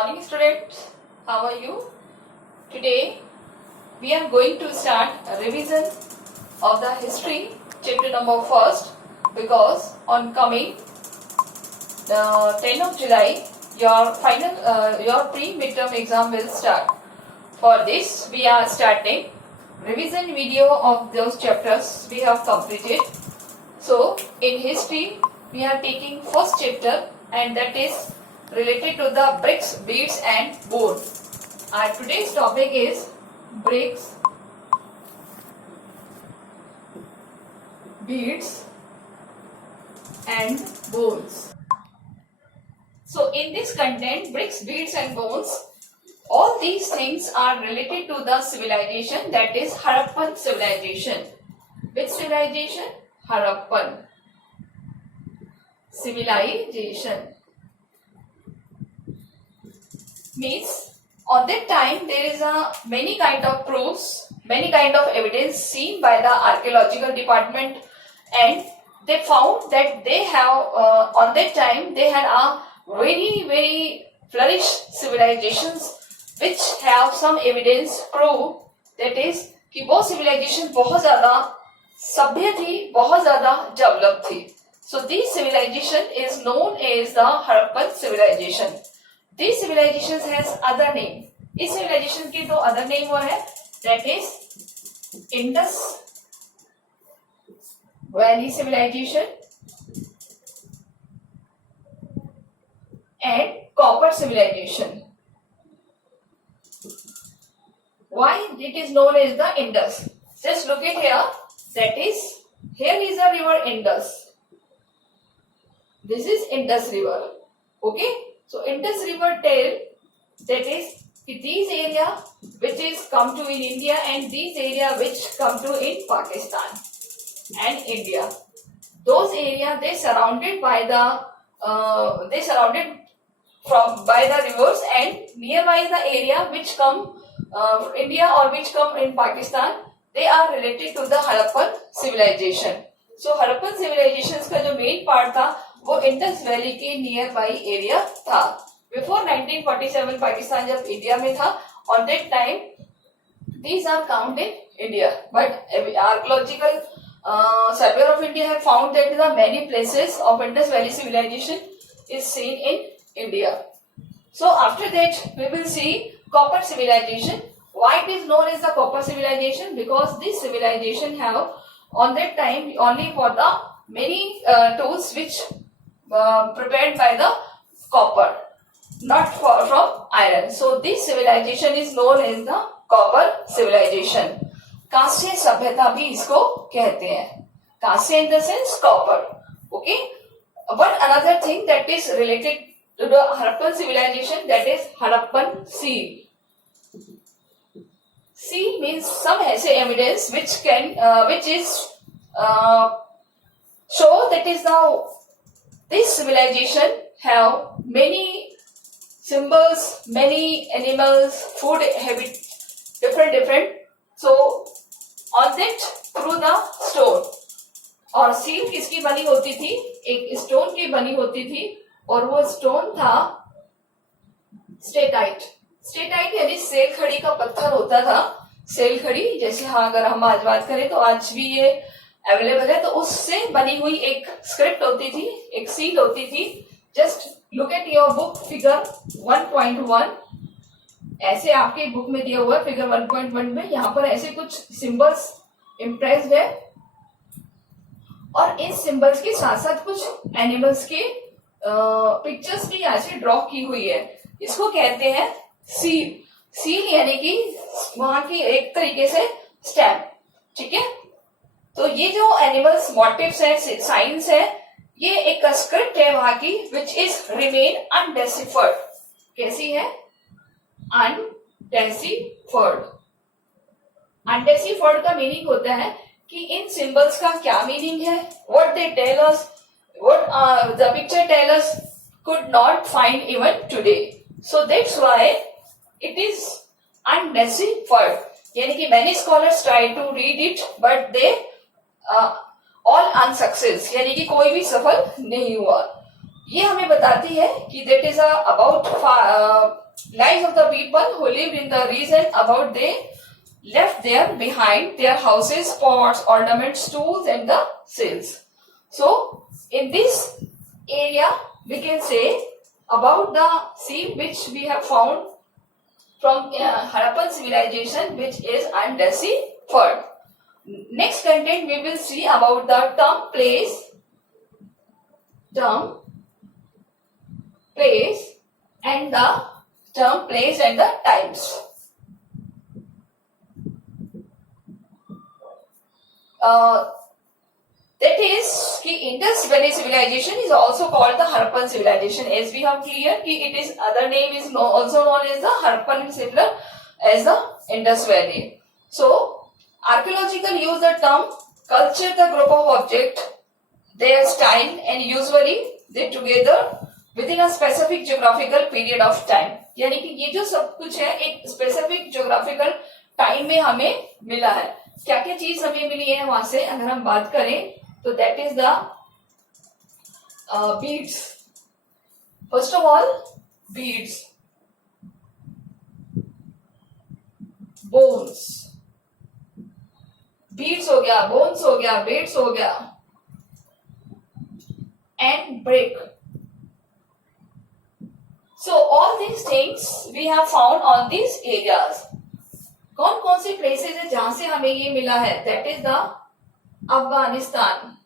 morning students, how are you? Today we are going to start a revision of the history chapter number first, because on coming 10 of July your pre-midterm exam will start. For this we are starting revision video of those chapters we have completed. So in history we are taking first chapter, and that is related to the bricks, beads and board. Our today's topic is bricks, beads and bones. So in this content, bricks, beads and bones, all these things are related to the civilization, that is Harappan civilization. Which civilization? Harappan civilization. Means on that time there is many kind of proofs, many kind of evidence seen by the archaeological department, and they found that they have on that time they had a very flourished civilizations which have some evidence proof, that is कि वो civilization बहुत ज़्यादा सभ्य थी, बहुत ज़्यादा develop थी. So this civilization is known as the Harappan civilization. These civilizations has other name. इस civilization के दो other name वो है, that is Indus Valley civilization and Copper civilization. Why it is known as the Indus? Just look at here. That is, here is a river Indus. This is Indus River. Okay. So Indus River tell that is these area which is come to in India and these area which come to in Pakistan and India. Those area they surrounded by the by the rivers, and nearby the area which come India or which come in Pakistan, they are related to the Harappan civilization. So Harappan civilizations का जो main part था वो Indus valley के near by area था. Before 1947 Pakistan जब India में था, on that time these are count in India, but archaeological survey of India have found that the many places of Indus valley civilisation is seen in India. So after that we will see copper civilisation. Why it is known as the copper civilization? Because this civilization have on that time only for the many tools which prepared by the copper, not from iron. So this civilization is known as the copper civilization. कांस्य सभ्यता भी इसको कहते हैं. कांस्य in the sense copper. Okay. But another thing that is related to the Harappan civilization, that is Harappan seal. Seal means some ऐसे evidence which is show that is now this civilization have many symbols, many animals, food habit, different. So on that through the stone. और seal किसकी बनी होती थी? एक stone की बनी होती थी, और वो स्टोन था स्टेटाइट. स्टेटाइट यानी सेल खड़ी का पत्थर होता था. सेल खड़ी जैसे अगर हम आज बात करें तो आज भी ये अवेलेबल है. तो उससे बनी हुई एक स्क्रिप्ट होती थी, एक सील होती थी. Just look at your book figure 1.1. ऐसे आपके बुक में दिया हुआ है फिगर 1.1 में. यहाँ पर ऐसे कुछ सिंबल्स इम्प्रेस्ड है, और इन सिंबल्स के साथ साथ कुछ एनिमल्स के पिक्चर्स भी यहाँ से ड्रॉ की हुई है. इसको कहते हैं सील. सील यानी कि वहां की एक तरीके से स्टैम्प. ठीक है. तो ये जो एनिमल्स मोटिव्स है, साइंस है, ये एक स्क्रिप्ट है वहां की विच इज रिमेन अनडेसिफर्ड. कैसी है? अनडेसिफर्ड. अनडेसिफर्ड का मीनिंग होता है कि इन सिंबल्स का क्या मीनिंग है, what they tell us, what the picture tell us could not find even today. So that's why it is undeciphered. यानी कि many scholars try to read it but they all unsuccess, यानी कि कोई भी सफल नहीं हुआ. ये हमें बताती है कि that is about lives of the people who lived in the region about they left there behind their houses, pots, ornaments, tools, and the sails. So, in this area, we can say about the sea which we have found from Harappan civilization, which is undeciphered. Next content we will see about the term place, and the term place and the times. That is कि Indus Valley civilization is also called the Harappan civilization, as we have clear कि it is other name is also known as the Harappan similar as the Indus Valley. So archaeological use the term culture the group of object, their style, and usually they together within a specific geographical period of time. यानी कि ये जो सब कुछ है एक specific geographical time में हमें मिला है. क्या क्या चीज हमें मिली है वहां से अगर हम बात करें तो that is the beads. First of all beads, bones, beads हो गया, बोन्स हो गया, बीड्स हो गया, and brick. So all these things we have found on these areas. कौन कौन सी प्लेसेस है जहां से हमें ये मिला है? That is the Afghanistan.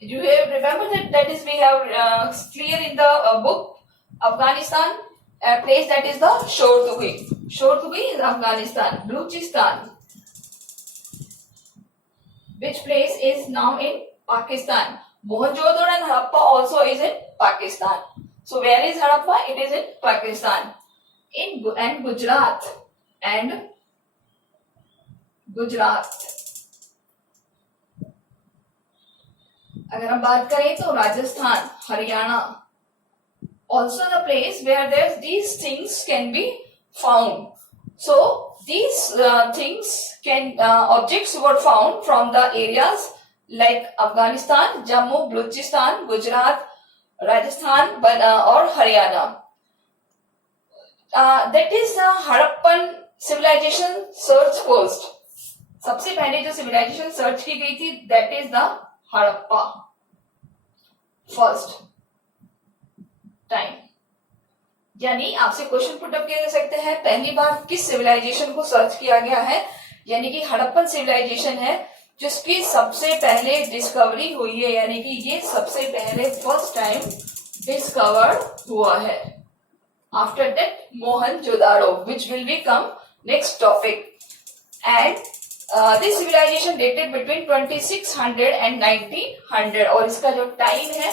You have remember that is we have clear in the book Afghanistan, a place that is the Shortugui. Shortugui is Afghanistan. Balochistan, which place is now in Pakistan. Mohenjo-daro and Harappa also is in Pakistan. So where is Harappa? It is in Pakistan. And Gujarat. अगर हम बात करें तो Rajasthan, Haryana, also the place where these things can be found. So these things objects were found from the areas like Afghanistan, Jammu, Balochistan, Gujarat, Rajasthan or Haryana. That is the Harappan civilization search first. सबसे पहले जो civilization search की गई थी that is the Harappa first time. यानी आपसे question put up किया जा सकते हैं पहली बार किस सिविलाइजेशन को सर्च किया गया है, यानी कि हड़प्पन सिविलाइजेशन है जिसकी सबसे पहले डिस्कवरी हुई है, यानी कि ये सबसे पहले फर्स्ट टाइम डिस्कवर्ड हुआ है. After that Mohenjodaro which will become next topic. And this civilization dated between 2600 and 1900 और इसका जो टाइम है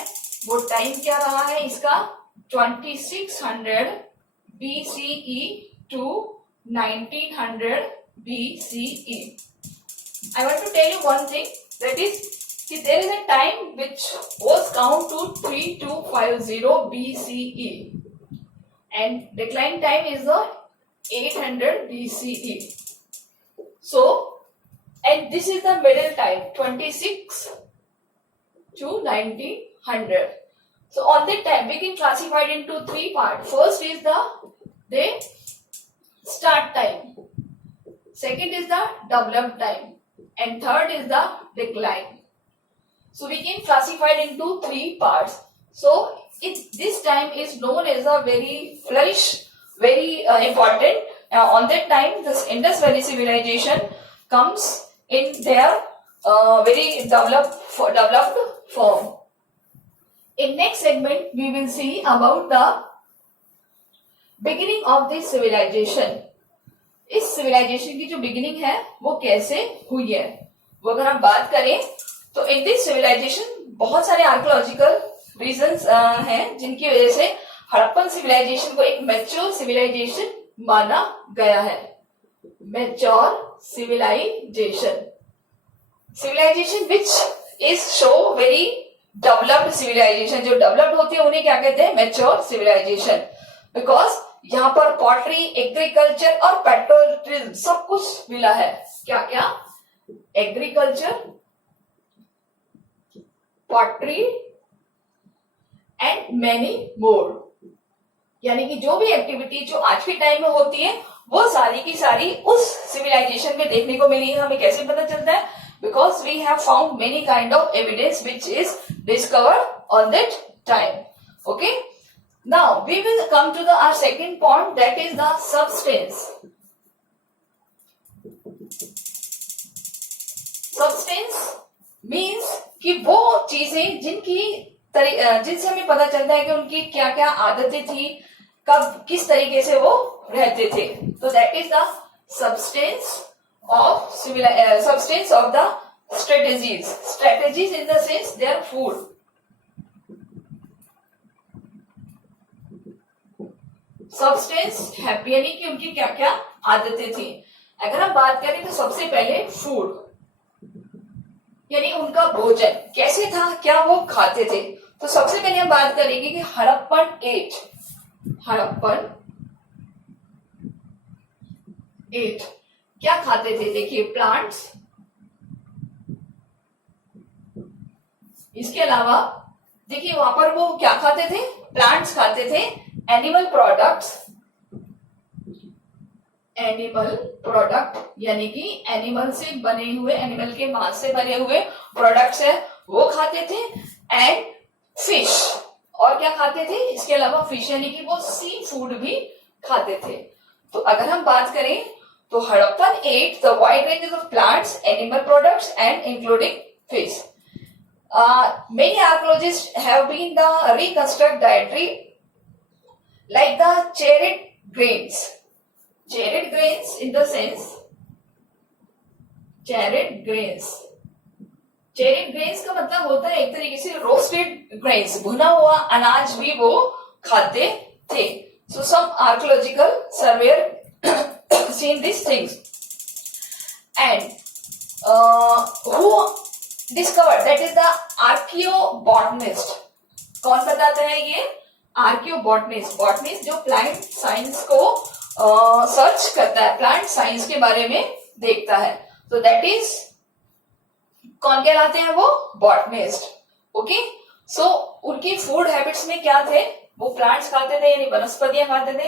वो टाइम क्या रहा है इसका 2600 BCE to 1900 BCE. I want to tell you one thing, that is there is a time which was count to 3250 BCE and decline time is the 800 BCE. So, and this is the middle time 26 to 1900. So on that time we can classify it into three parts. First is the start time, second is the developed time, and third is the decline. So we can classify it into three parts. So this time is known as a very flourish, very important. On that time this Indus Valley civilization comes in their very developed form. In next segment we will see about the beginning of this civilization. इस civilization की जो beginning है वो कैसे हुई है, वो अगर हम बात करें तो in this civilization बहुत सारे archaeological reasons हैं जिनकी वजह से हड़प्पन civilization को एक mature civilization माना गया है. Mature civilization which is show very developed civilisation. जो डेवलप्ड होती है उन्हें क्या कहते हैं? Mature civilisation. बिकॉज यहाँ पर पॉटरी, एग्रीकल्चर और पेट्रोलिज्म सब कुछ मिला है. क्या क्या? Agriculture, pottery and many more. यानी कि जो भी एक्टिविटी जो आज के टाइम में होती है वो सारी की सारी उस सिविलाइजेशन में देखने को मिली है। हमें कैसे पता चलता है? Because we have found many kind of evidence which is discovered on that time. Okay, now we will come to the our second point, that is the substance. Substance means कि वो चीजें जिनसे हमें पता चलता है कि उनकी क्या क्या आदतें थी, कब किस तरीके से वो रहते थे। तो that is the substance of the strategies in the sense their food. Substance है यानी कि उनकी क्या क्या आदतें थी। अगर हम बात करें तो सबसे पहले फूड यानी उनका भोजन कैसे था, क्या वो खाते थे। तो सबसे पहले हम बात करेंगे कि हड़प्पन एट क्या खाते थे। देखिए, प्लांट्स, इसके अलावा देखिए वहां पर वो क्या खाते थे, प्लांट्स खाते थे, एनिमल प्रोडक्ट यानी कि एनिमल से बने हुए, एनिमल के मांस से बने हुए प्रोडक्ट्स है वो खाते थे, एंड फिश, और क्या खाते थे इसके अलावा, फिश यानी कि वो सी फूड भी खाते थे। तो अगर हम बात करें तो Harappan at the wide range of plants, animal products and including fish. Many archaeologists have been the reconstruct dietary like the charred grains in the sense, charred grains का मतलब होता है एक तरीके से रोस्टेड ग्रेन्स, भुना हुआ अनाज भी वो खाते थे। So some archaeological surveyor seen these things and who discovered, that is the archaeobotanist। कौन बताता है ये? आर्कियोबॉटनिस्ट जो प्लांट साइंस को सर्च करता है, प्लांट साइंस के बारे में देखता है। तो दैट इज कौन कहलाते हैं वो? बॉटनिस्ट। ओके, सो उनकी फूड हैबिट्स में क्या थे? वो प्लांट्स खाते थे यानी वनस्पतियां खाते थे,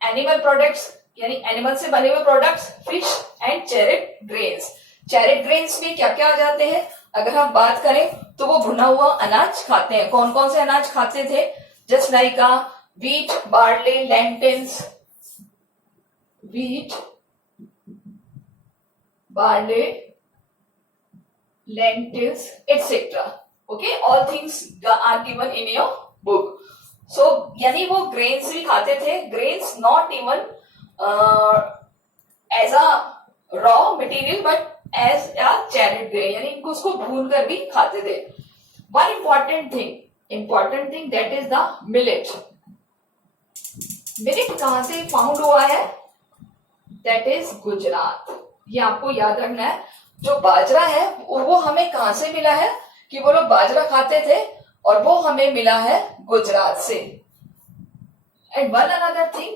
एनिमल प्रोडक्ट्स यानी एनिमल से बने हुए प्रोडक्ट्स, फिश एंड चैरेड ग्रेन्स में क्या क्या आ जाते हैं? अगर हम बात करें तो वो भुना हुआ अनाज खाते हैं। कौन कौन से अनाज खाते थे? Just like wheat, barley, lentils, wheat, barley, lentils, etc. Okay, all things are given in your book. So यानी वो grains भी खाते थे, grains not even as a raw material but as a charred grain, यानी इनको उसको भून कर भी खाते थे। One important thing that is the millet कहां से फाउंड हुआ है? That is Gujarat. ये आपको याद रखना है। जो बाजरा है वो हमें कहां से मिला है कि वो लोग बाजरा खाते थे, और वो हमें मिला है गुजरात से। And one another thing,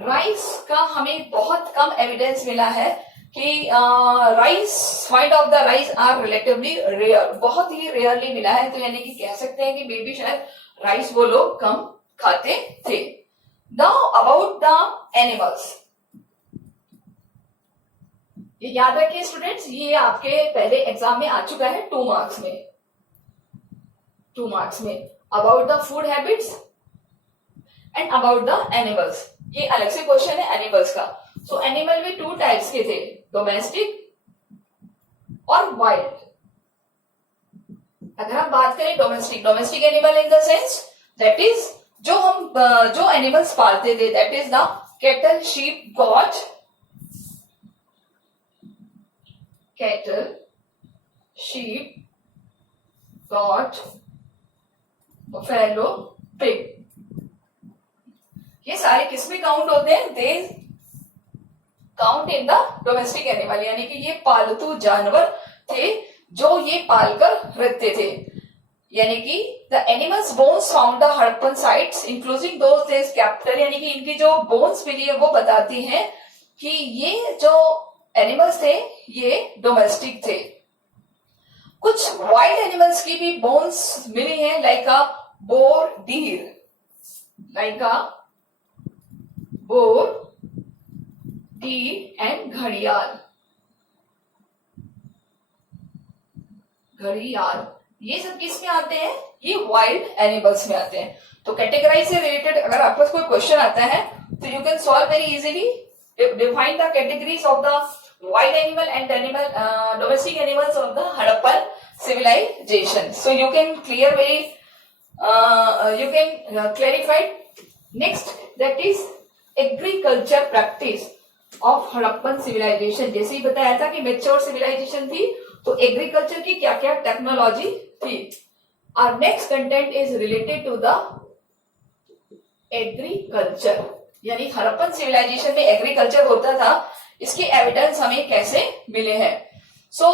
rice का हमें बहुत कम एविडेंस मिला है कि find of the rice are relatively rare, बहुत ही रेयरली मिला है। तो यानी कि कह सकते हैं कि मे बी शायद राइस वो लोग कम खाते थे। नाउ अबाउट द एनिमल्स, ये याद रखिए स्टूडेंट्स, ये आपके पहले एग्जाम में आ चुका है 2 मार्क्स में about the food habits and about the animals. ये अलग से क्वेश्चन है एनिमल्स का। सो एनिमल भी 2 टाइप्स के थे, डोमेस्टिक और वाइल्ड। अगर हम बात करें domestic animal in the sense that is जो एनिमल्स पालते थे, that is the cattle, sheep, goat, fallow, pig. ये सारे किसमें काउंट होते हैं? They count in the domestic animal, यानी कि ये पालतू जानवर थे जो ये पालकर रखते थे। यानी कि the animals bones found the Harappan sites including those days capital, यानी कि इनकी जो बोन्स मिली है वो बताती हैं कि ये जो एनिमल्स थे ये डोमेस्टिक थे। कुछ वाइल्ड एनिमल्स की भी बोन्स मिली हैं, like a bore, deer, like a boar, deer and घड़ियाल. घड़ियाल ये सब किस में आते हैं? ये वाइल्ड एनिमल्स में आते हैं. तो कैटेगराइज से रिलेटेड अगर आपके पास कोई क्वेश्चन आता है तो you can solve very easily. Define the categories of the wild animal and animal domestic animals of the Harappan civilization. So you can clarify. Next, that is agriculture practice of Harappan civilization. जैसे ही बताया था कि mature civilization थी तो agriculture की क्या क्या technology थी. Our next content is related to the agriculture, यानी हड़प्पन सिविलाइजेशन में एग्रीकल्चर होता था, इसके एविडेंस हमें कैसे मिले हैं. सो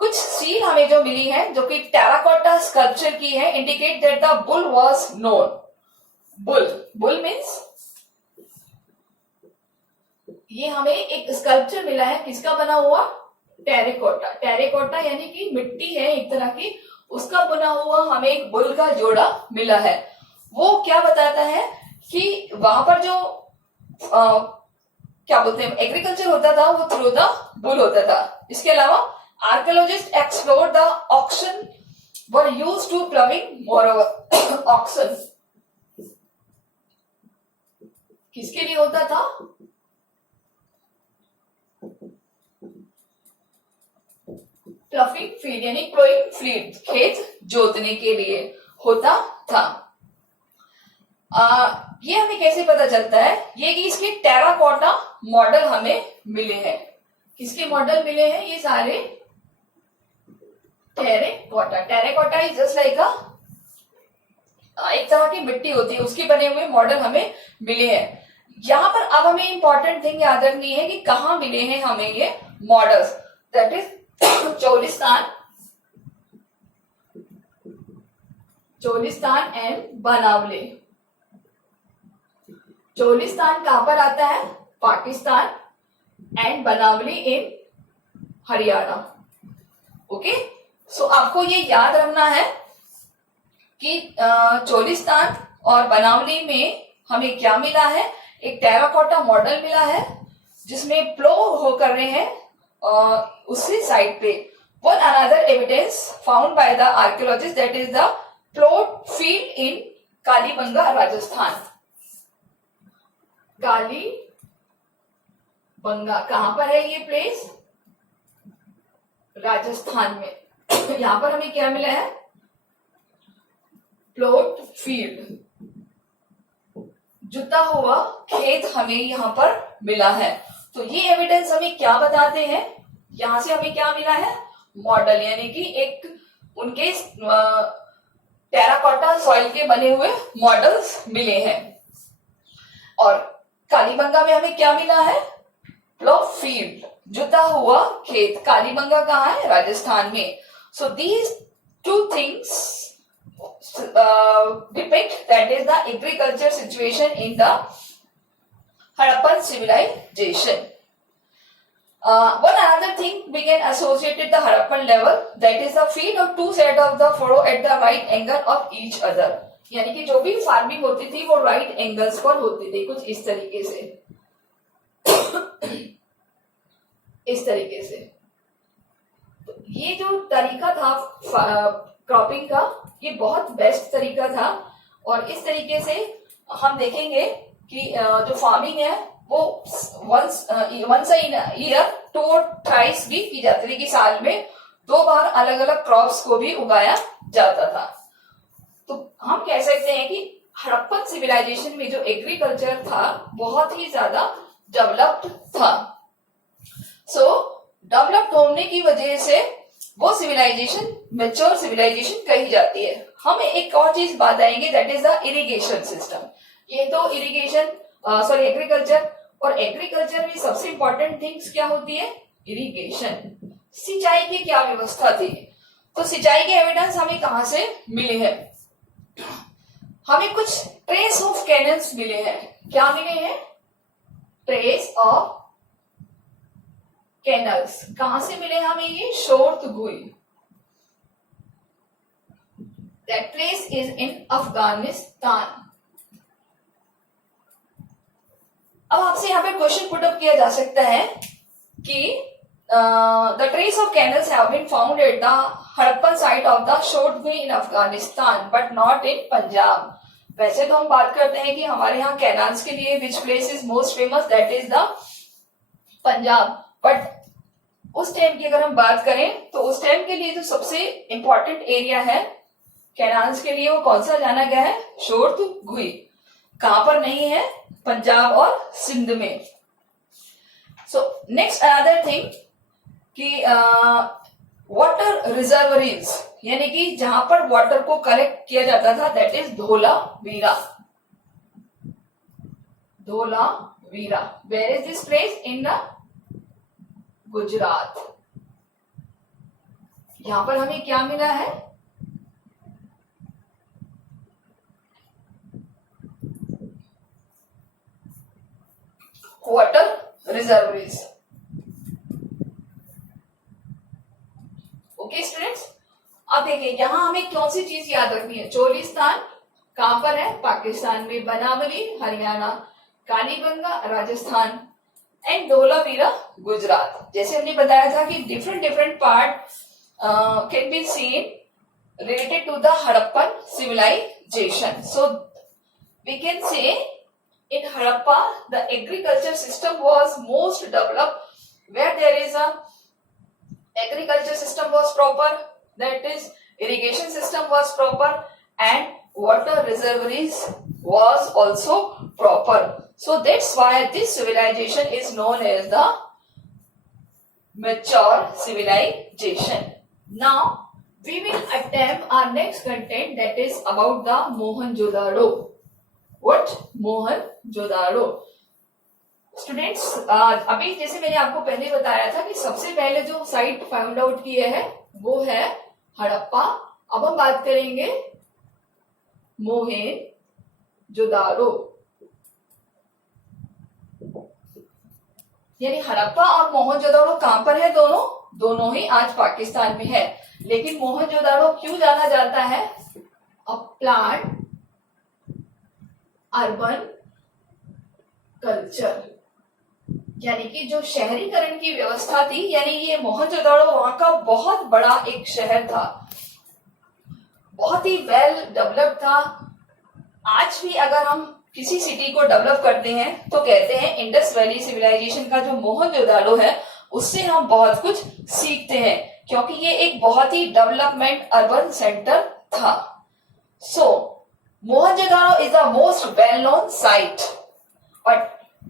कुछ सील हमें जो मिली है जो कि टेराकोटा स्कल्पचर की है, indicate that the bull was known. Bull means ये हमें एक स्कल्पचर मिला है, किसका बना हुआ? टेराकोटा. टेराकोटा यानी कि मिट्टी है एक तरह की, उसका बना हुआ हमें एक बुल का जोड़ा मिला है. वो क्या बताता है कि वहां पर जो क्या बोलते हैं एग्रीकल्चर होता था वो थ्रू द बुल होता था. इसके अलावा archaeologist explore the oxen were used to ploughing. Moreover oxen किसके लिए होता था? प्लफिंग फील्ड यानी प्लोइंग फील्ड, खेत जोतने के लिए होता था. ये हमें कैसे पता चलता है? ये कि इसके टेराकोटा मॉडल हमें मिले हैं. किसके मॉडल मिले हैं? ये सारे terracotta. Terracotta is just like एक तरह की मिट्टी होती है, उसके बने हुए मॉडल हमें मिले हैं. यहां पर अब हमें इंपॉर्टेंट थिंग याद रखनी है कि कहां मिले हैं हमें ये models. That is Cholistan and Banawali. Cholistan कहां पर आता है? Pakistan. And Banawali in Haryana. Okay, so आपको ये याद रखना है कि चोलिस्तान और बनावली में हमें क्या मिला है? एक टेराकोटा मॉडल मिला है जिसमें प्लो हो कर रहे हैं उसी साइड पे. One another evidence found by the archaeologist that is the plot field in Kalibanga, Rajasthan. Kalibanga कहां पर है ये प्लेस? राजस्थान में. यहां पर हमें क्या मिला है? प्लॉट फील्ड, जुता हुआ खेत हमें यहां पर मिला है. तो ये एविडेंस हमें क्या बताते हैं? यहां से हमें क्या मिला है? मॉडल, यानी कि एक उनके टेराकोटा सॉइल के बने हुए मॉडल्स मिले हैं. और कालीबंगा में हमें क्या मिला है? प्लॉट फील्ड, जुता हुआ खेत. कालीबंगा कहाँ है? राजस्थान में. So these two things depict that is the agriculture situation in the Harappan civilization. One another thing we can associate with the Harappan level, that is the field of two sides of the furrow at the right angle of each other. यानी कि जो भी farming होती थी वो right angles पर होती थी, कुछ इस तरीके से. इस तरीके से. तो ये जो तरीका था क्रॉपिंग का, ये बहुत बेस्ट तरीका था. और इस तरीके से हम देखेंगे कि जो फार्मिंग है वो वंस ईयर 2 और थ्राइस भी की जाती थी, कि साल में 2 बार अलग अलग क्रॉप्स को भी उगाया जाता था. तो हम कह सकते हैं कि हड़प्पन सिविलाइजेशन में जो एग्रीकल्चर था बहुत ही ज्यादा डेवलप्ड था. सो डेवलप्ड होने की वजह से वो सिविलाइजेशन मैच्योर सिविलाइजेशन कही जाती है. हम एक और चीज बात आएंगे, that is the irrigation system. ये तो इरिगेशन एग्रीकल्चर, और एग्रीकल्चर में सबसे इंपॉर्टेंट थिंग्स क्या होती है? इरिगेशन. सिंचाई की क्या व्यवस्था थी? तो सिंचाई के एविडेंस हमें कहां से मिले हैं? हमें कुछ ट्रेस ऑफ कैनल्स मिले हैं. क्या मिले हैं? Trace of canals. कहां से मिले हमें ये? Shortugai. That place is in Afghanistan. अब आपसे यहाँ पे क्वेश्चन पुट अप किया जा सकता है कि the trace of canals have been found at the Harappan site of the Shortugai in Afghanistan but not in Punjab. वैसे तो हम बात करते हैं कि हमारे यहाँ कैनाल्स के लिए which place is most famous, that is the Punjab, but उस टाइम की अगर हम बात करें तो उस टाइम के लिए जो सबसे इंपॉर्टेंट एरिया है कैनाल्स के लिए वो कौन सा जाना गया है, शोटगुई। कहां पर नहीं है, पंजाब और सिंध में। सो नेक्स्ट अनदर थिंग कि वाटर रिजर्वरीज, यानी कि जहां पर वाटर को कलेक्ट किया जाता था, that is Dholavira. Dholavira, where is this place, in the Gujarat. यहां पर हमें क्या मिला है, वाटर रिजर्वरीज। ओके स्टूडेंट्स, अब देखिए यहां हमें कौन सी चीज याद रखनी है। चोलिस्तान कहां पर है, पाकिस्तान में। बनावली हरियाणा, कालीगंगा राजस्थान एंड धोलावीरा गुजरात। जैसे हमने बताया था कि different part can be seen related to the Harappan civilisation. So we can say in Harappa the agriculture system was most developed, where there is a agriculture system was proper, that is irrigation system was proper, and water reservoirs was also proper. So that's why this civilization is known as the mature civilization. Now we will attempt our next content, that is about the Mohenjo-daro. What? Mohenjodaro. Students अभी जैसे मैंने आपको पहले बताया था कि सबसे पहले जो साइट फाइंड आउट किए है वो है हड़प्पा। अब हम बात करेंगे मोहनजोदाड़ो। यानी हड़प्पा और मोहनजोदाड़ो कहां पर है, दोनों ही आज पाकिस्तान में है। लेकिन मोहनजोदाड़ो क्यों जाना जाता है, अ प्लांट अर्बन कल्चर, यानी कि जो शहरीकरण की व्यवस्था थी, यानी ये मोहनजोदाड़ो वहां का बहुत बड़ा एक शहर था, बहुत ही वेल डेवलप्ड था। आज भी अगर हम किसी सिटी को डेवलप करते हैं तो कहते हैं इंडस वैली सिविलाइजेशन का जो मोहनजोदाड़ो है उससे हम बहुत कुछ सीखते हैं, क्योंकि ये एक बहुत ही डेवलपमेंट अर्बन सेंटर था। So Mohenjodaro is the most well known site. और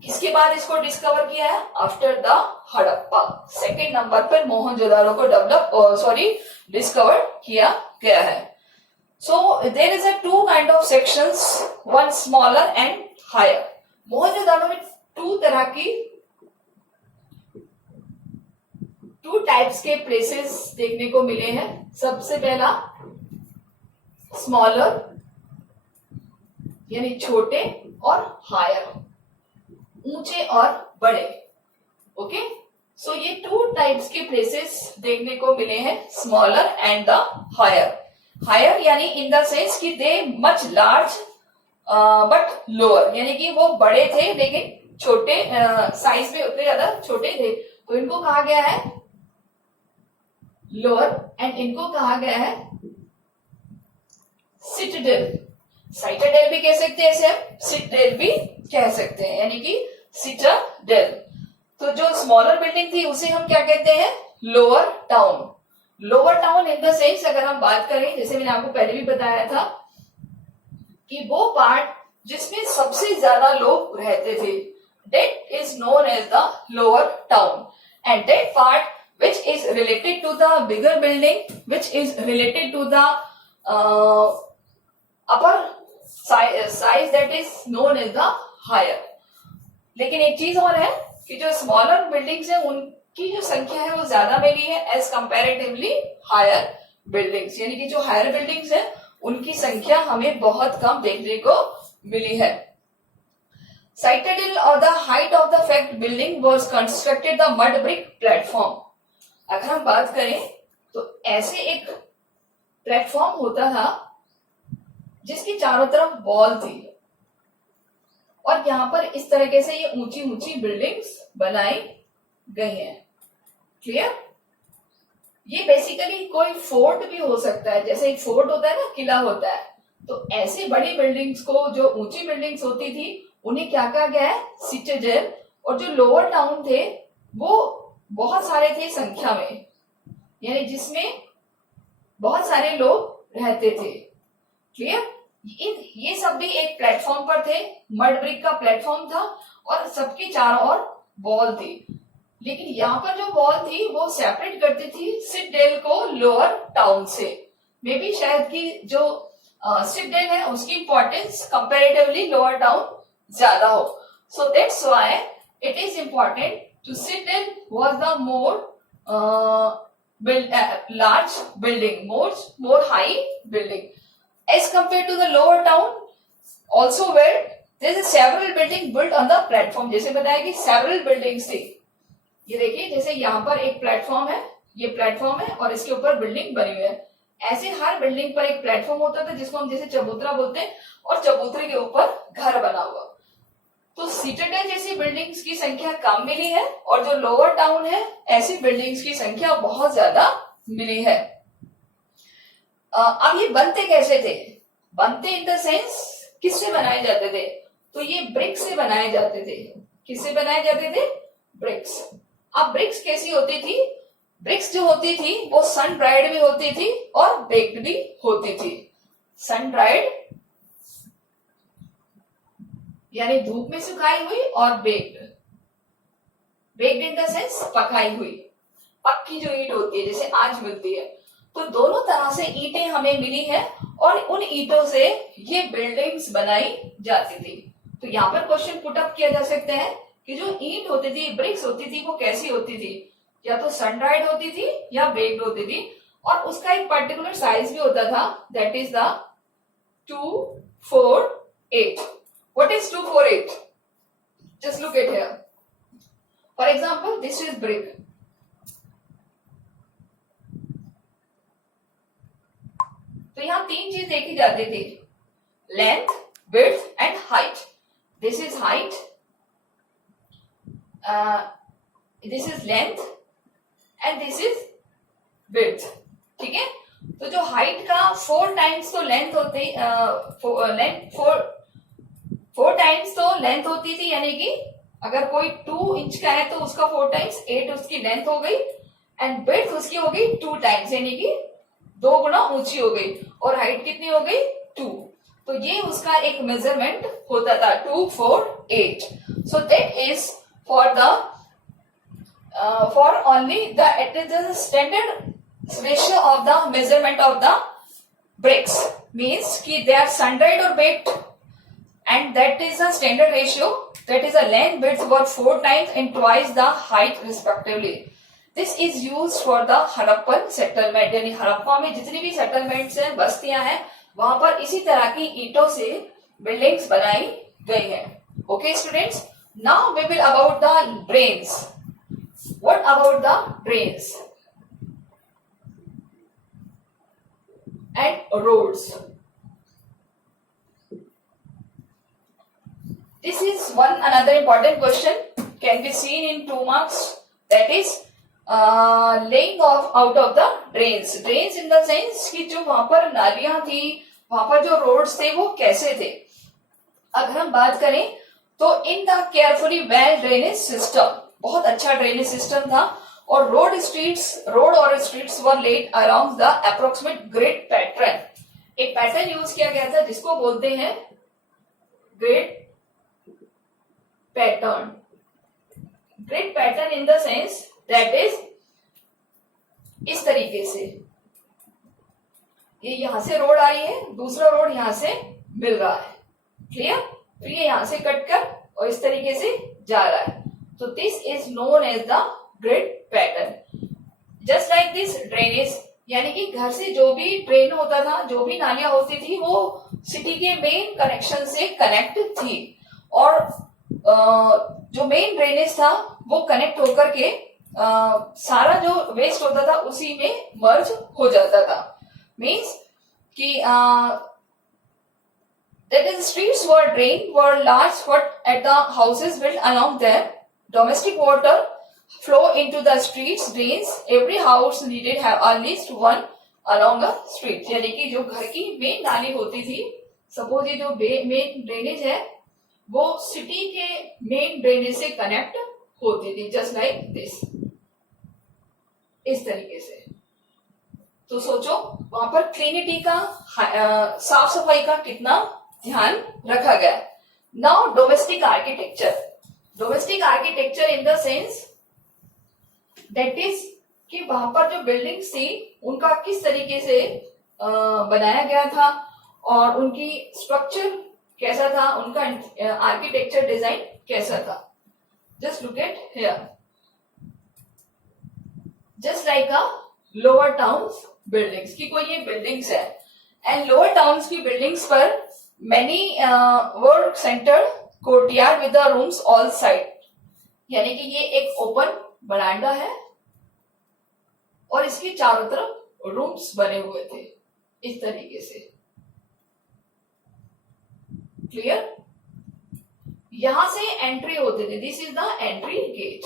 किसके बाद इसको डिस्कवर किया है, after the Harappa. Second number पर मोहनजोदाड़ो को डिस्कवर किया गया है। So there is a two kind of sections, one smaller and higher. Mohenjodaro में टू टाइप्स के प्लेसेस देखने को मिले हैं। सबसे पहला स्मॉलर यानी छोटे, और हायर ऊंचे और बड़े। ओके, सो ये टू टाइप्स के प्लेसेस देखने को मिले हैं, smaller and the higher. Higher यानी इन द सेंस कि they much large but lower, यानी कि वो बड़े थे लेकिन छोटे, साइज में उतने ज्यादा छोटे थे, तो इनको कहा गया है लोअर, एंड इनको कहा गया है सिटाडेल। साइटाडेल भी कह सकते हैं इसे, सिटाडेल भी कह सकते हैं, यानी कि सिटाडेल। तो जो स्मॉलर बिल्डिंग थी उसे हम क्या कहते हैं, lower town. Lower town in the sense अगर हम बात करें, जैसे मैंने आपको पहले भी बताया था कि वो पार्ट जिसमें सबसे ज्यादा लोग रहते थे, that is known as the lower town, and that part which is related to the bigger building, which is related to the upper size, that is known as the higher. लेकिन एक चीज और है कि जो स्मॉलर बिल्डिंग्स है उनकी जो संख्या है वो ज्यादा मिली है एज कंपैरेटिवली हायर बिल्डिंग्स, यानी कि जो हायर बिल्डिंग्स है उनकी संख्या हमें बहुत कम देखने को मिली है। Citadel or the height of the fact building was constructed the mud brick platform. अगर हम बात करें तो ऐसे एक प्लेटफॉर्म होता था जिसकी चारों तरफ वॉल थी, और अब यहाँ पर इस तरीके से ये ऊंची ऊंची बिल्डिंग्स बनाई गई हैं। क्लियर? ये बेसिकली कोई फोर्ट भी हो सकता है, जैसे एक फोर्ट होता है ना, किला होता है, तो ऐसी बड़ी बिल्डिंग्स को, जो ऊंची बिल्डिंग्स होती थी, उन्हें क्या कहा गया है? सिटाडेल। और जो लोअर टाउन थे वो बहुत सारे थे संख्या में, यानी जिसमें बहुत सारे लोग रहते थे। क्लियर? ये सब भी एक प्लेटफॉर्म पर थे, मड ब्रिक का प्लेटफॉर्म था और सबके चारों ओर वॉल थी। लेकिन यहाँ पर जो वॉल थी वो सेपरेट करती थी सिटाडेल को लोअर टाउन से। मे बी शायद कि जो सिटाडेल है उसकी इंपॉर्टेंस कंपैरेटिवली लोअर टाउन ज्यादा हो, so that's why it is important to citadel was the more large building, more high building as compared to the lower town, also where there is several building built on the platform। जैसे बताया कि several buildings थी, ये देखिए जैसे यहाँ पर एक प्लेटफॉर्म है, ये प्लेटफॉर्म है और इसके ऊपर बिल्डिंग बनी हुई है। ऐसे हर बिल्डिंग पर एक प्लेटफॉर्म होता था जिसको हम जैसे चबूतरा बोलते हैं, और चबूतरे के ऊपर घर बना हुआ। तो सिटाडेल जैसी बिल्डिंग्स की संख्या कम मिली है और जो लोअर टाउन है ऐसी बिल्डिंग्स की संख्या बहुत ज्यादा मिली है। अब ये बनते कैसे थे? बनते इन द सेंस किससे बनाए जाते थे? तो ये ब्रिक से बनाए जाते थे। किससे बनाए जाते थे? ब्रिक्स। अब ब्रिक्स कैसी होती थी? ब्रिक्स जो होती थी वो सन ड्राइड भी होती थी और बेक्ड भी होती थी। सन ड्राइड यानी धूप में सुखाई हुई, और बेक्ड इन द सेंस पकाई हुई, पक्की जो ईंट होती है जैसे आज मिलती है। तो दोनों तरह से ईंटें हमें मिली है और उन ईंटों से ये बिल्डिंग्स बनाई जाती थी। तो यहाँ पर क्वेश्चन पुट अप किया जा सकता है कि जो ईंट होती थी, ब्रिक्स होती थी, वो कैसी होती थी? या तो सन ड्राइड होती थी या बेक्ड होती थी, और उसका एक पर्टिकुलर साइज भी होता था, that is the 248। What is 248? Just look at here. For example, this is brick. तो यहाँ तीन चीज देखी जाती थी, length, width and height. This is height, this is length and this is width. ठीक है? तो जो हाइट का 4 टाइम्स तो लेंथ होती, फोर टाइम्स तो लेंथ होती थी, यानी कि अगर कोई 2 इंच का है तो उसका 4 टाइम्स 8 उसकी लेंथ हो गई, एंड विड्थ उसकी हो गई 2 टाइम्स, यानी कि 2 गुना ऊंची हो गई, और हाइट कितनी हो गई? 2। तो ये उसका एक मेजरमेंट होता था, 248। So that is for the for only the it is the standard ratio of the measurement of the bricks, means कि दे आर सन ड्राइड और baked, and that is a standard ratio, that is a length width were 4 times and twice the height respectively. This is used for the Harappan settlement, यानी हड़प्पा में जितनी भी settlements हैं, बस्तियां हैं, वहां पर इसी तरह की ईंटों से बिल्डिंग्स बनाई गई हैं। Okay students, now we will about the drains. What about the drains and roads? This is another important question, can be seen in 2 marks, that is laying out of the drains। Drains in the sense कि जो वहां पर नालियां थी, वहां पर जो roads थे वो कैसे थे? अगर हम बात करें तो in the carefully well drainage system, बहुत अच्छा ड्रेनेज सिस्टम था, और रोड और streets were laid around the approximate grid pattern. एक पैटर्न यूज किया गया था जिसको बोलते हैं grid pattern. Grid pattern in the sense that is इस तरीके से, ये यहां से रोड आ रही है, दूसरा रोड यहां से मिल रहा है। क्लियर? फिर ये यहां से कट कर और इस तरीके से जा रहा है, तो this is known as the grid pattern. Just like this drainage, यानी कि घर से जो भी ड्रेन होता था, जो भी नालियां होती थी, वो सिटी के मेन कनेक्शन से कनेक्ट थी, और जो मेन ड्रेनेज था वो कनेक्ट होकर के सारा जो वेस्ट होता था उसी में मर्ज हो जाता था। मीन्स कि that is streets were drained were large but at the houses built along there. Domestic water flow into the streets, drains. Every house needed have at least one along a street. यानी कि जो घर की main नाली होती थी, suppose ये जो मेन ड्रेनेज है वो सिटी के मेन ड्रेनेज से कनेक्ट होती थी, जस्ट लाइक दिस, इस तरीके से. तो सोचो वहां पर क्लीनिटी का, साफ सफाई का कितना ध्यान रखा गया. Now domestic architecture. Domestic architecture in the sense that is कि वहां पर जो बिल्डिंग्स थी उनका किस तरीके से बनाया गया था और उनकी स्ट्रक्चर कैसा था, उनका आर्किटेक्चर डिजाइन कैसा था. Just look at here, just like a lower towns buildings की कोई ये बिल्डिंग्स है, एंड लोअर टाउन्स की बिल्डिंग्स पर many work centre courtyard with the rooms all side. यानी कि ये एक ओपन बरांडा है और इसके चारों तरफ रूम्स बने हुए थे इस तरीके से. क्लियर? यहां से एंट्री होते थे. This is the entry gate.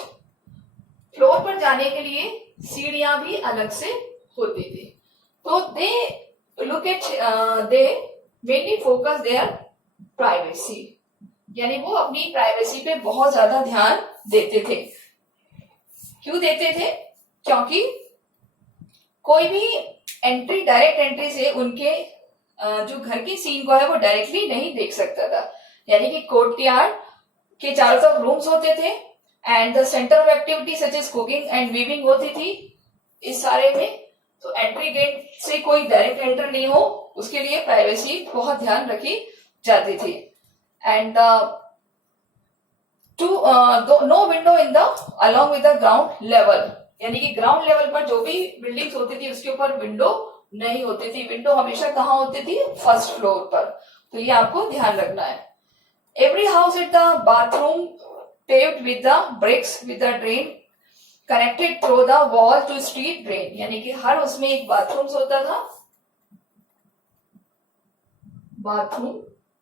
Floor पर जाने के लिए सीढ़ियां भी अलग से होती थी. तो they look at, they mainly focus their privacy. यानी वो अपनी प्राइवेसी पे बहुत ज्यादा ध्यान देते थे. क्यों देते थे? क्योंकि कोई भी एंट्री, डायरेक्ट एंट्री से उनके जो घर की सीन को है वो डायरेक्टली नहीं देख सकता था. यानी कि कोर्टयार्ड के चारों तरफ रूम्स होते थे and the centre of activity such as cooking and weaving होती थी इस सारे में. तो एंट्री गेट से कोई डायरेक्ट एंटर नहीं हो, उसके लिए प्राइवेसी बहुत ध्यान रखी जाती थी. And no window in the along with the ground level. यानी कि ग्राउंड लेवल पर जो भी बिल्डिंग्स होती थी उसके ऊपर विंडो नहीं होती थी. विंडो हमेशा कहाँ होती थी? फर्स्ट फ्लोर पर. तो ये आपको ध्यान रखना है. Every house it the bathroom paved with the bricks with the drain connected through the wall to street drain. यानी कि हर उसमें एक बाथरूम होता था, बाथरूम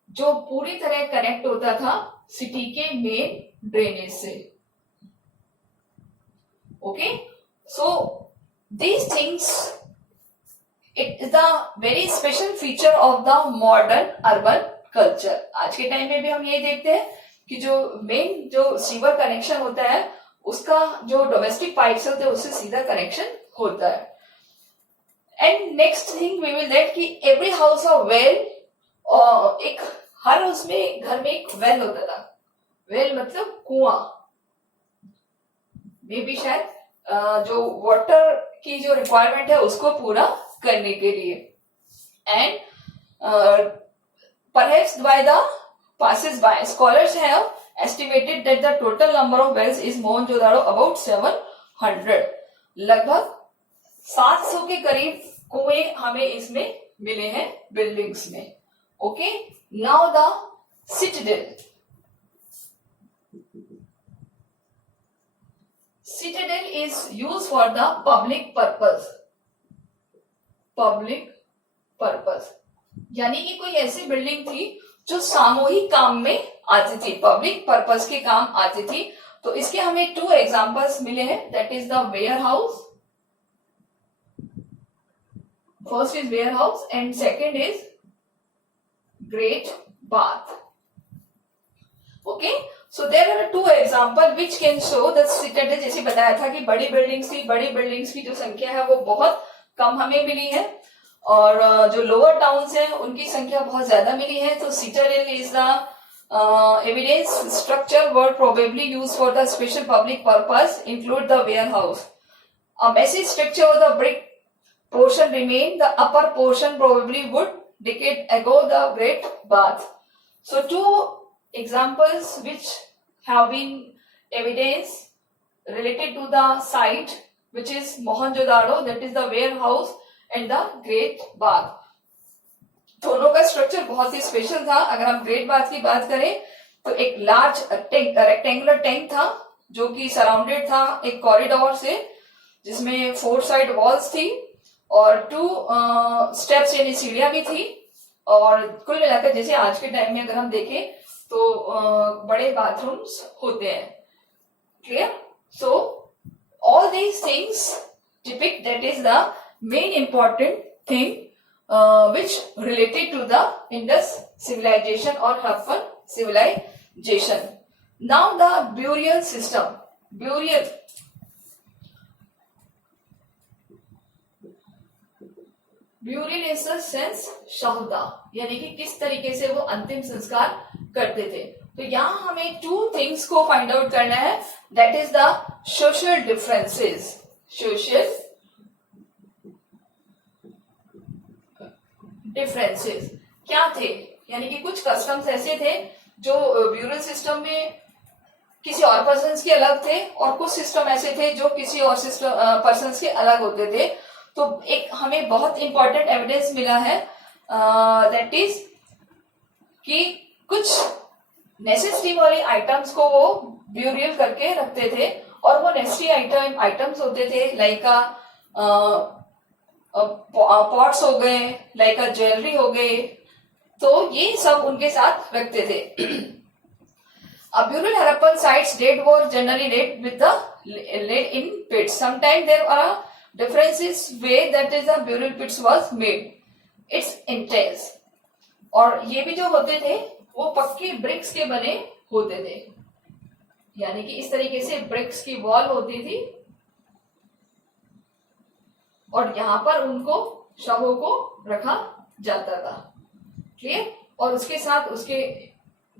जो पूरी तरह कनेक्ट होता था सिटी के मेन ड्रेनेज से. Okay, so these things it is the very special feature of the modern urban culture. आज के टाइम में भी हम ये देखते हैं कि जो मेन जो सीवर कनेक्शन होता है उसका जो डोमेस्टिक पाइप्स होते हैं उससे सीधा कनेक्शन होता है. And next thing we will that कि एवरी हाउस ऑफ वेल, एक हर उसमें घर में एक वेल होता था. वेल मतलब कुआं. मे बी शायद जो वाटर की जो रिक्वायरमेंट है उसको पूरा करने के लिए. And perhaps by the passes by, scholars have estimated that the total number of wells is Mohenjo-daro about 700. लगभग 700 के करीब कुएं हमें इसमें मिले हैं बिल्डिंग्स में. Okay, now the citadel. Citadel is used for the public purpose. Public purpose यानी कि कोई ऐसी बिल्डिंग थी जो सामूहिक काम में आती थी, पब्लिक पर्पस के काम आती थी. तो इसके हमें 2 एग्जांपल्स मिले हैं. That is the warehouse. First is warehouse and second is great bath. Okay, so there are 2 example which can show the citadel. जैसे बताया था कि बड़ी बिल्डिंग्स थी, बड़ी बिल्डिंग्स की जो संख्या है वो बहुत कम हमें मिली है और जो लोअर टाउन्स हैं उनकी संख्या बहुत ज्यादा मिली है. तो citadel is the evidence structure were probably use for the special public purpose include the warehouse. A messy structure of the brick portion remained. The upper portion probably would decade ago the great bath. So 2 examples which have been evidence related to the site which is Mohenjo-daro, that is the warehouse and the great bath. दोनों का structure बहुत ही special था. अगर हम great bath की बात करें तो एक लार्ज रेक्टेंगुलर टैंक था जो कि सराउंडेड था एक कॉरिडोर से जिसमें 4 साइड वॉल्स थी और 2 स्टेप्स यानी सीढ़ियां भी थी. और कुल मिलाकर जैसे आज के टाइम में अगर हम देखें तो बड़े बाथरूम्स होते हैं. Clear? So all these things depict, that is the main important thing which related to the Indus civilization or Harappan civilization. Now the burial system. Burial is the sense शहुदा, यानी कि किस तरीके से वो अंतिम संस्कार करते थे. तो यहाँ हमें 2 things को फाइंड आउट करना है. That is the social differences. क्या थे, यानी कि कुछ कस्टम्स ऐसे थे जो ब्यूरल सिस्टम में किसी और पर्सन के अलग थे, और कुछ सिस्टम ऐसे थे जो किसी और पर्सन के अलग होते थे. तो एक हमें बहुत इंपॉर्टेंट एविडेंस मिला है, दैट इज कि कुछ नेसेसिटी वाली आइटम्स को वो ब्यूरियल करके रखते थे, और वो नेसेसिटी आइटम्स होते थे लाइक पॉट्स हो गए, लाइक ज्वेलरी हो गए. तो ये सब उनके साथ रखते थे. Burial Harappan sites dead were generally laid in pits. Sometimes there are differences way that is the burial pits was made. It's intense. और ये भी जो होते थे वो पक्के ब्रिक्स के बने होते थे, यानी कि इस तरीके से ब्रिक्स की वॉल होती थी, और यहाँ पर उनको शवों को रखा जाता था. क्लियर? और उसके साथ उसके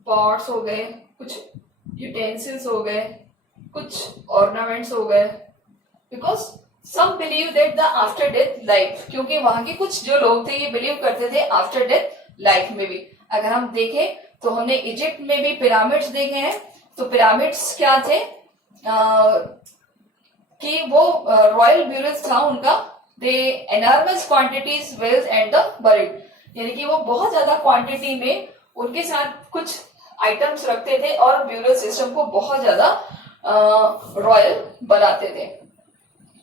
पॉट्स हो गए, कुछ यूटेंसिल्स हो गए, कुछ ऑर्नामेंट्स हो गए. Because some believe that the after death life, क्योंकि वहां के कुछ जो लोग थे ये बिलीव करते थे आफ्टर डेथ लाइफ में भी. अगर हम देखें तो हमने इजिप्ट में भी पिरामिड्स देखे हैं. तो पिरामिड्स क्या थे, कि वो रॉयल ब्यूरल्स था उनका. They enormous quantities wealth and the buried, यानी कि वो बहुत ज्यादा क्वांटिटी में उनके साथ कुछ आइटम्स रखते थे और ब्यूरल सिस्टम को बहुत ज्यादा रॉयल बनाते थे.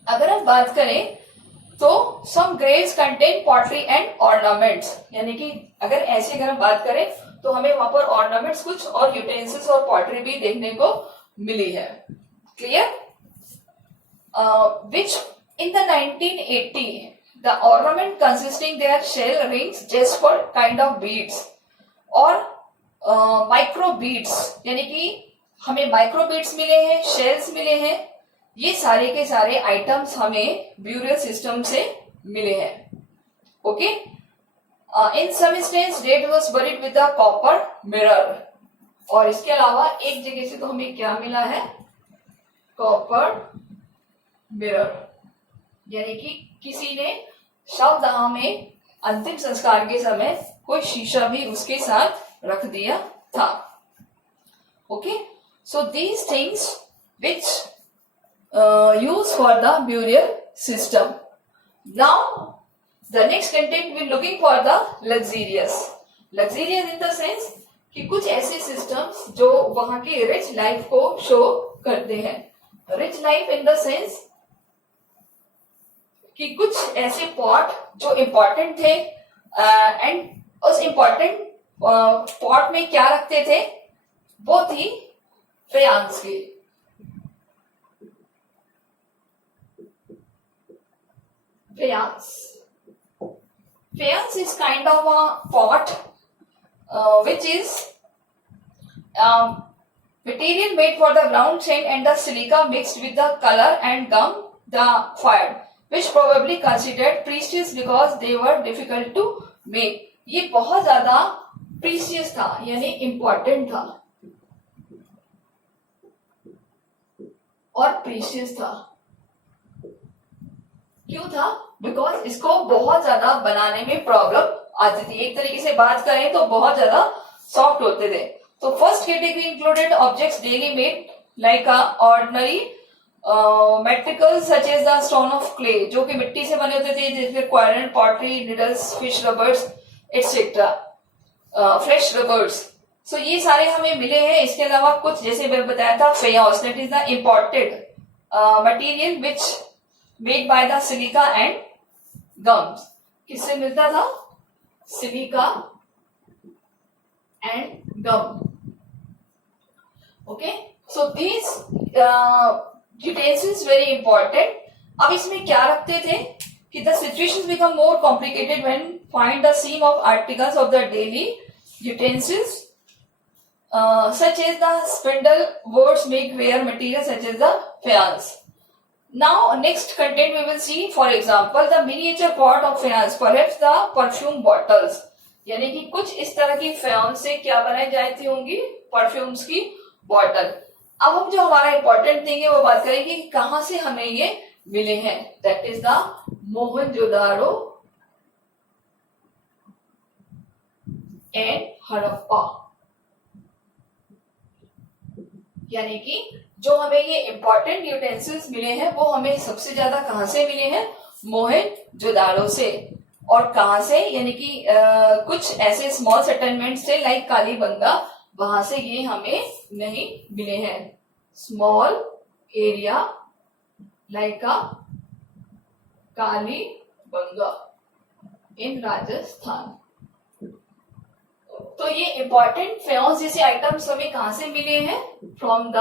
अगर हम बात करें तो some graves contain pottery and ornaments, यानी कि अगर हम बात करें तो हमें वहां पर ऑर्नामेंट्स कुछ और यूटेंसिल्स और पॉटरी भी देखने को मिली है. Clear? Which in the 1980 the ornament consisting their shell rings just for kind of beads और माइक्रो बीड्स, यानी कि हमें माइक्रो बीड्स मिले हैं, शेल्स मिले हैं. ये सारे के सारे आइटम्स हमें ब्यूरल सिस्टम से मिले हैं. Okay? In some instance dead was buried with a copper mirror. और इसके अलावा एक जगह से तो हमें क्या मिला है, कॉपर मिरर, यानी कि किसी ने शवदाह में अंतिम संस्कार के समय कोई शीशा भी उसके साथ रख दिया था. Okay? So these things which use for the burial system. Now the next content we're looking for the luxurious in the sense कि कुछ ऐसे systems जो वहां की rich life को show करते हैं. Rich life in the sense कि कुछ ऐसे pot जो important थे, and उस important pot में क्या रखते थे, वो थी फेयांस की. Faience is kind of a pot which is material made for the ground chain and the silica mixed with the color and gum the fired, which probably considered precious because they were difficult to make. ये बहुत ज्यादा precious था, यानी important था और precious था. क्यों था? बिकॉज इसको बहुत ज्यादा बनाने में प्रॉब्लम आती थी. एक तरीके से बात करें तो बहुत ज्यादा सॉफ्ट होते थे. तो first category included objects daily made like ordinary materials such as the stone of clay, जो कि मिट्टी से बने होते थे, जैसे quern, pottery, needles, fish rubbers etcetera, fresh rubbers. So ये सारे हमें मिले हैं. इसके अलावा कुछ जैसे मैंने बताया था faience, that is the imported material which made by the silica and gums. किससे मिलता था? Silica and gum. Okay, so these utensils very important. अब इसमें क्या रखते थे कि the situations become more complicated when find the seam of articles of the daily utensils such as the spindle, words make rare materials such as the faience. Now next content we will see, for example, the miniature pot of faience, perhaps the perfume bottles. यानी कि कुछ इस तरह की faience से क्या बनाई जाती होंगी, परफ्यूम्स की बॉटल. अब हम जो हमारा इंपॉर्टेंट थिंग है वो बात करेंगे कि कहां से हमें ये मिले हैं. That is the Mohenjodaro and Harappa. यानी कि जो हमें ये इंपॉर्टेंट यूटेंसिल्स मिले हैं वो हमें सबसे ज्यादा कहां से मिले हैं, मोहनजोदारो से. और कहां से, यानी कि कुछ ऐसे स्मॉल सेटलमेंट से लाइक कालीबंगा, वहां से ये हमें नहीं मिले हैं. स्मॉल एरिया लाइक कालीबंगा इन राजस्थान. तो ये इंपॉर्टेंट फेयर्स जैसे आइटम्स हमें कहां से मिले हैं, from the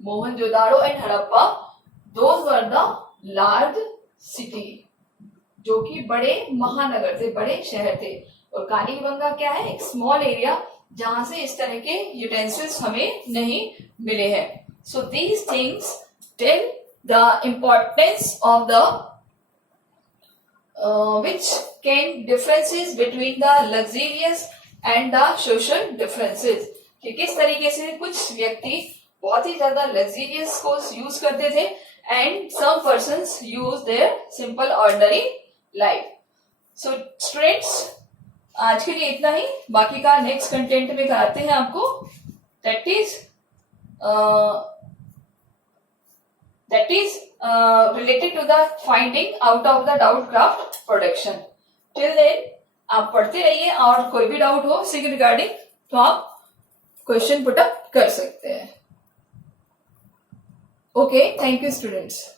Mohenjodaro and Harappa. Those were the large city, जो कि बड़े महानगर थे, बड़े शहर थे. और कालीबंगा क्या है, एक स्मॉल एरिया जहां से इस तरह के यूटेंसिल्स हमें नहीं मिले हैं. So these things tell the importance of the which can differences between the luxurious and the social differences. कि किस तरीके से कुछ व्यक्ति बहुत ही ज्यादा लग्जरियस को यूज करते थे and some persons use their simple ordinary life. So students, आज के लिए इतना ही. बाकी का नेक्स्ट कंटेंट में कराते हैं आपको. That is related to the finding out of the doubt craft production. Till then आप पढ़ते रहिए, और कोई भी डाउट हो इसके रिगार्डिंग तो आप क्वेश्चन पुट अप कर सकते हैं. Okay, thank you students.